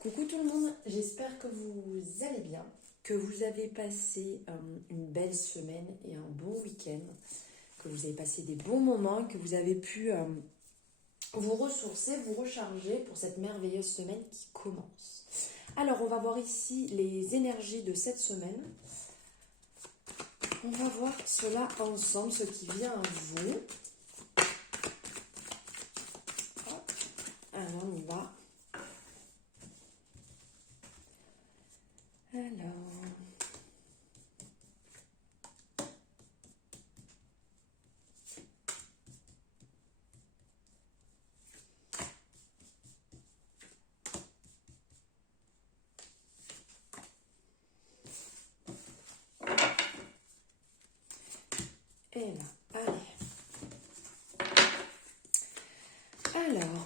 Coucou tout le monde, j'espère que vous allez bien, que vous avez passé une belle semaine et un bon week-end, que vous avez passé des bons moments, que vous avez pu vous ressourcer, vous recharger pour cette merveilleuse semaine qui commence. Alors on va voir ici les énergies de cette semaine. On va voir cela ensemble, ce qui vient à vous. Hop. Alors on y va. Alors... Et là, allez. Alors,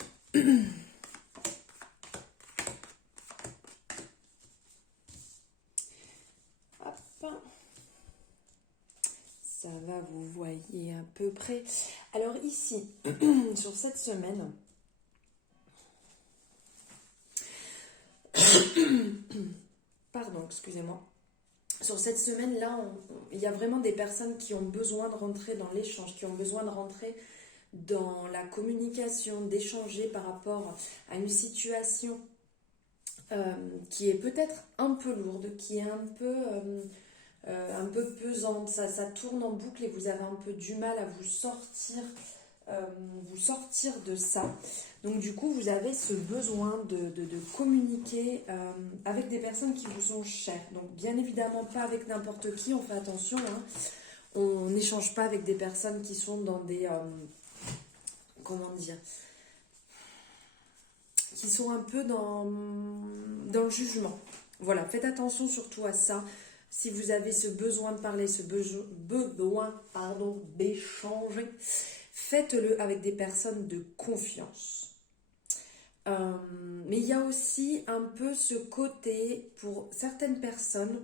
hop, ça va, vous voyez à peu près. Alors ici, sur cette semaine, pardon, excusez-moi. Sur cette semaine-là, il y a vraiment des personnes qui ont besoin de rentrer dans l'échange, qui ont besoin de rentrer dans la communication, d'échanger par rapport à une situation qui est peut-être un peu lourde, qui est un peu pesante, ça tourne en boucle et vous avez un peu du mal à vous sortir de ça. Donc du coup, vous avez ce besoin de communiquer avec des personnes qui vous sont chères. Donc bien évidemment pas avec n'importe qui, on fait attention, hein. On n'échange pas avec des personnes qui sont dans des... comment dire, qui sont un peu dans le jugement. Voilà, faites attention surtout à ça. Si vous avez ce besoin de parler, ce besoin d'échanger, faites-le avec des personnes de confiance. Mais il y a aussi un peu ce côté, pour certaines personnes,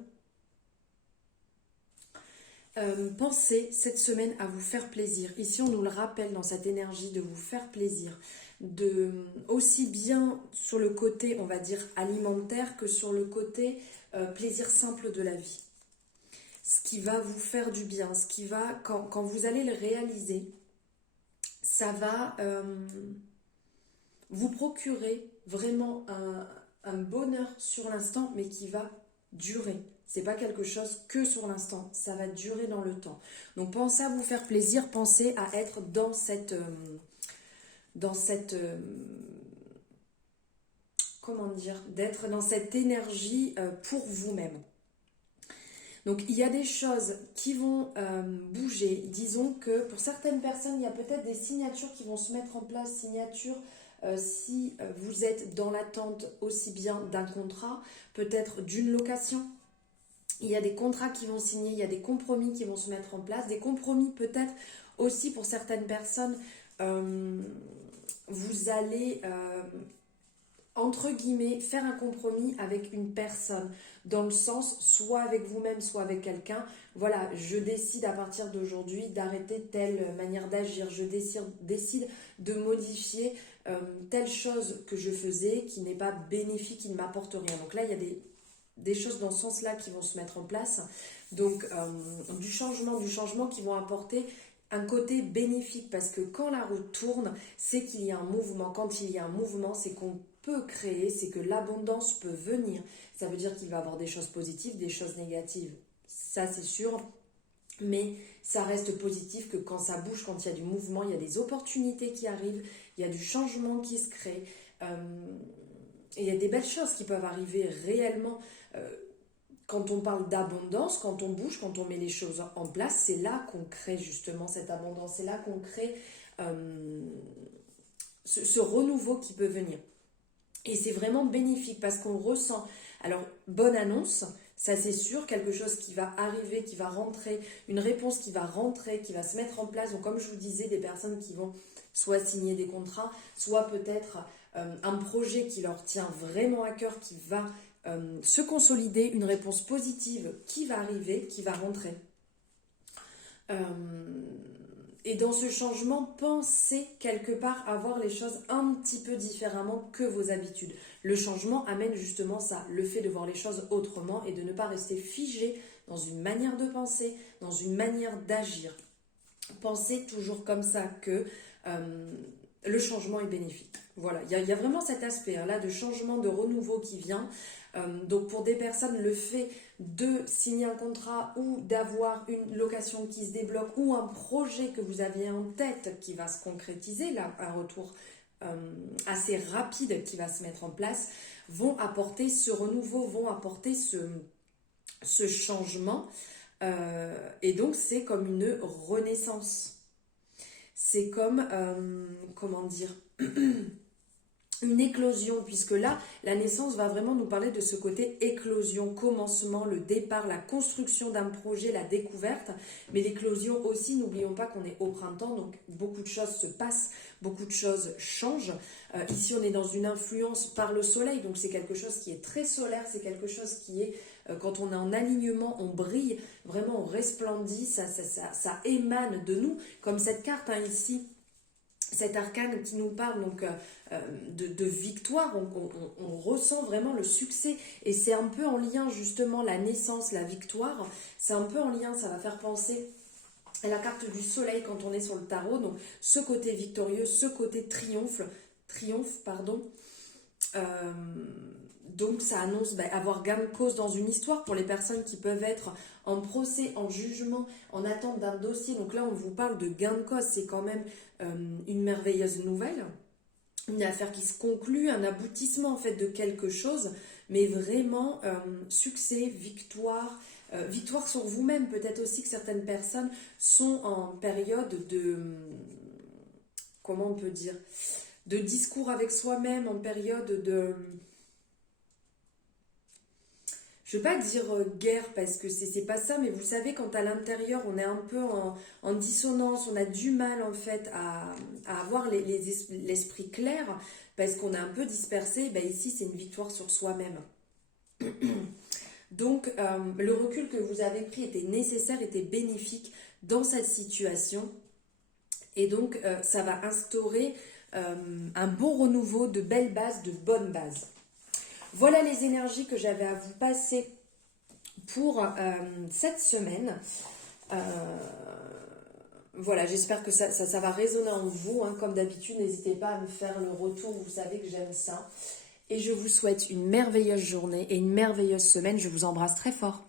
pensez cette semaine à vous faire plaisir. Ici, on nous le rappelle dans cette énergie de vous faire plaisir. Aussi bien sur le côté, on va dire, alimentaire que sur le côté plaisir simple de la vie. Ce qui va vous faire du bien, ce qui va, quand vous allez le réaliser, ça va vous procurer vraiment un bonheur sur l'instant, mais qui va durer. C'est pas quelque chose que sur l'instant, ça va durer dans le temps. Donc pensez à vous faire plaisir, pensez à être dans cette comment dire, d'être dans cette énergie pour vous-même. Donc il y a des choses qui vont bouger. Disons que pour certaines personnes, il y a peut-être des signatures qui vont se mettre en place, si vous êtes dans l'attente aussi bien d'un contrat, peut-être d'une location. Il y a des contrats qui vont signer, il y a des compromis qui vont se mettre en place. Des compromis peut-être aussi pour certaines personnes, vous allez, entre guillemets, faire un compromis avec une personne. Dans le sens, soit avec vous-même, soit avec quelqu'un. Voilà, je décide à partir d'aujourd'hui d'arrêter telle manière d'agir. Je décide de modifier telle chose que je faisais qui n'est pas bénéfique, qui ne m'apporte rien. Donc là, il y a des choses dans ce sens-là qui vont se mettre en place. Donc, du changement qui vont apporter un côté bénéfique. Parce que quand la roue tourne, c'est qu'il y a un mouvement. Quand il y a un mouvement, c'est qu'on peut créer, c'est que l'abondance peut venir. Ça veut dire qu'il va y avoir des choses positives, des choses négatives. Ça, c'est sûr. Mais ça reste positif que quand ça bouge, quand il y a du mouvement, il y a des opportunités qui arrivent, il y a du changement qui se crée. Et il y a des belles choses qui peuvent arriver réellement. Quand on parle d'abondance, quand on bouge, quand on met les choses en place, c'est là qu'on crée justement cette abondance. C'est là qu'on crée ce renouveau qui peut venir. Et c'est vraiment bénéfique parce qu'on ressent, alors bonne annonce, ça c'est sûr, quelque chose qui va arriver, qui va rentrer, une réponse qui va rentrer, qui va se mettre en place. Donc comme je vous disais, des personnes qui vont soit signer des contrats, soit peut-être un projet qui leur tient vraiment à cœur, qui va se consolider, une réponse positive qui va arriver, qui va rentrer. et dans ce changement, pensez quelque part à voir les choses un petit peu différemment que vos habitudes. Le changement amène justement ça, le fait de voir les choses autrement et de ne pas rester figé dans une manière de penser, dans une manière d'agir. Pensez toujours comme ça que le changement est bénéfique. Voilà, il y a vraiment cet aspect là de changement, de renouveau qui vient. Donc pour des personnes, le fait de signer un contrat ou d'avoir une location qui se débloque ou un projet que vous aviez en tête qui va se concrétiser, là, un retour assez rapide qui va se mettre en place, vont apporter ce renouveau, vont apporter ce changement. Et donc c'est comme une renaissance. C'est comme, comment dire, une éclosion, puisque là, la naissance va vraiment nous parler de ce côté éclosion, commencement, le départ, la construction d'un projet, la découverte. Mais l'éclosion aussi, n'oublions pas qu'on est au printemps, donc beaucoup de choses se passent, beaucoup de choses changent. Ici, on est dans une influence par le soleil, donc c'est quelque chose qui est très solaire, c'est quelque chose qui est, quand on est en alignement, on brille, vraiment on resplendit, ça émane de nous, comme cette carte ici. Cet arcane qui nous parle donc de victoire, on ressent vraiment le succès et c'est un peu en lien justement la naissance, la victoire, c'est un peu en lien, ça va faire penser à la carte du soleil quand on est sur le tarot, donc ce côté victorieux, ce côté triomphe, pardon. Donc ça annonce avoir gain de cause dans une histoire pour les personnes qui peuvent être en procès, en jugement, en attente d'un dossier. Donc là on vous parle de gain de cause, c'est quand même une merveilleuse nouvelle, une affaire qui se conclut, un aboutissement en fait de quelque chose, mais vraiment succès, victoire, victoire sur vous-même. Peut-être aussi que certaines personnes sont en période de, comment on peut dire, de discours avec soi-même, en période de... Je ne veux pas dire guerre parce que c'est pas ça, mais vous savez, quand à l'intérieur on est un peu en dissonance, on a du mal en fait à avoir l'esprit clair parce qu'on est un peu dispersé, ici c'est une victoire sur soi-même. Donc le recul que vous avez pris était nécessaire, était bénéfique dans cette situation et donc ça va instaurer un bon renouveau, de belles bases, de bonnes bases. Voilà les énergies que j'avais à vous passer pour cette semaine. Voilà, j'espère que ça va résonner en vous. Comme d'habitude, n'hésitez pas à me faire le retour, vous savez que j'aime ça. Et je vous souhaite une merveilleuse journée et une merveilleuse semaine. Je vous embrasse très fort.